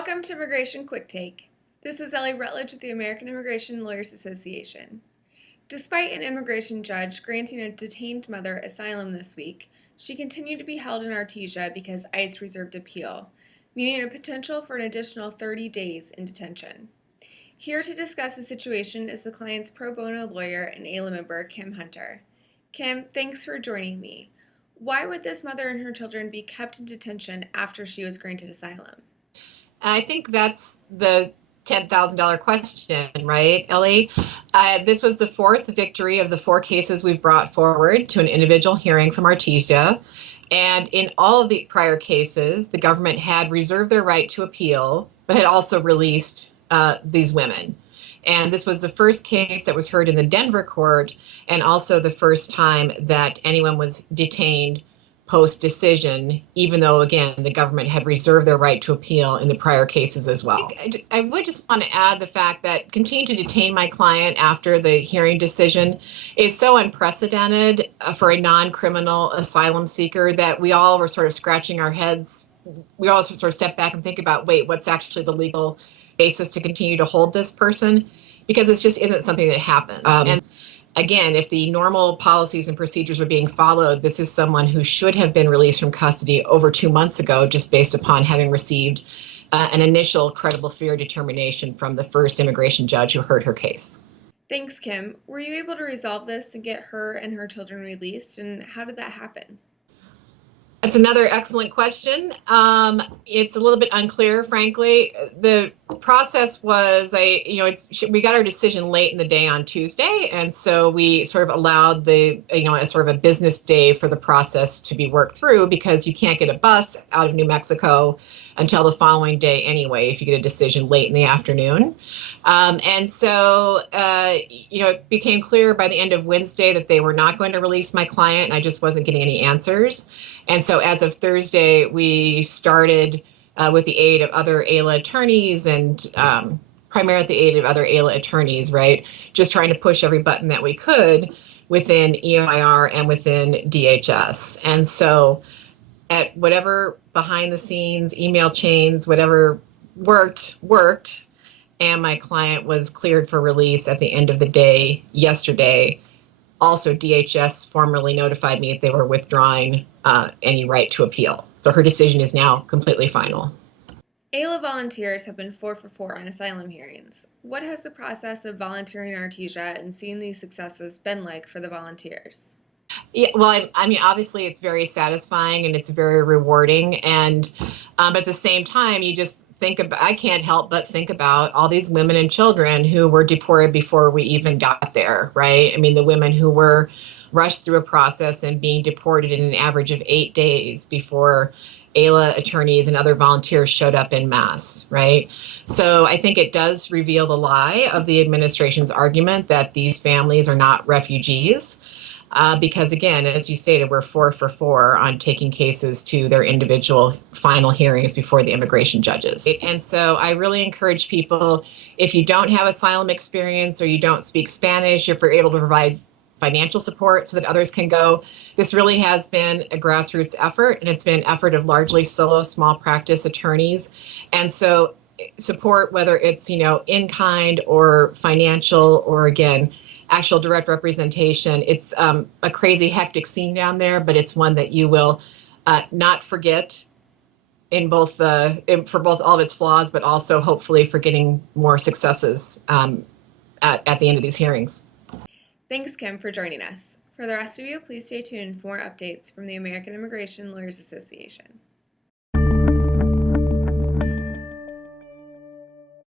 Welcome to Immigration Quicktake. This is Ellie Rutledge with the American Immigration Lawyers Association. Despite an immigration judge granting a detained mother asylum this week, she continued to be held in Artesia because ICE reserved appeal, meaning a potential for an additional 30 days in detention. Here to discuss the situation is the client's pro bono lawyer and AILA member, Kim Hunter. Kim, thanks for joining me. Why would this mother and her children be kept in detention after she was granted asylum? I think that's the $10,000 question, right, Ellie? This was the fourth victory of the four cases we've brought forward to an individual hearing from Artesia. And in all of the prior cases, the government had reserved their right to appeal, but had also released these women. And this was the first case that was heard in the Denver court, and also the first time that anyone was detained post-decision, even though, again, the government had reserved their right to appeal in the prior cases as well. I would just want to add the fact that continuing to detain my client after the hearing decision is so unprecedented for a non-criminal asylum seeker that we all were sort of scratching our heads. We all sort of step back and think about, wait, what's actually the legal basis to continue to hold this person? Because it just isn't something that happens. And again, if the normal policies and procedures were being followed, this is someone who should have been released from custody over 2 months ago, just based upon having received an initial credible fear determination from the first immigration judge who heard her case. Thanks, Kim. Were you able to resolve this and get her and her children released, and how did that happen? That's another excellent question. It's a little bit unclear, frankly. The process was, we got our decision late in the day on Tuesday, and so we sort of allowed a sort of a business day for the process to be worked through, because you can't get a bus out of New Mexico until the following day anyway, if you get a decision late in the afternoon. And so, it became clear by the end of Wednesday that they were not going to release my client, and I just wasn't getting any answers. And so as of Thursday, we started with the aid of other AILA attorneys and primarily the aid of other AILA attorneys, right? Just trying to push every button that we could within EOIR and within DHS. And so at whatever behind the scenes, email chains, whatever worked, and my client was cleared for release at the end of the day yesterday. Also, DHS formally notified me that they were withdrawing any right to appeal. So her decision is now completely final. AILA volunteers have been 4 for 4 on asylum hearings. What has the process of volunteering in Artesia and seeing these successes been like for the volunteers? Yeah, well, I mean, obviously it's very satisfying and it's very rewarding. And at the same time, you just I can't help but think about all these women and children who were deported before we even got there, right? I mean, the women who were rushed through a process and being deported in an average of 8 days before AILA attorneys and other volunteers showed up en masse, right? So I think it does reveal the lie of the administration's argument that these families are not refugees. Because again, as you stated, we're 4 for 4 on taking cases to their individual final hearings before the immigration judges. And so I really encourage people, if you don't have asylum experience or you don't speak Spanish, if you're able to provide financial support so that others can go, this really has been a grassroots effort, and it's been an effort of largely solo small practice attorneys. And so support, whether it's, in kind or financial or, again, actual direct representation. It's a crazy, hectic scene down there, but it's one that you will not forget for both all of its flaws, but also hopefully for getting more successes at the end of these hearings. Thanks, Kim, for joining us. For the rest of you, please stay tuned for more updates from the American Immigration Lawyers Association.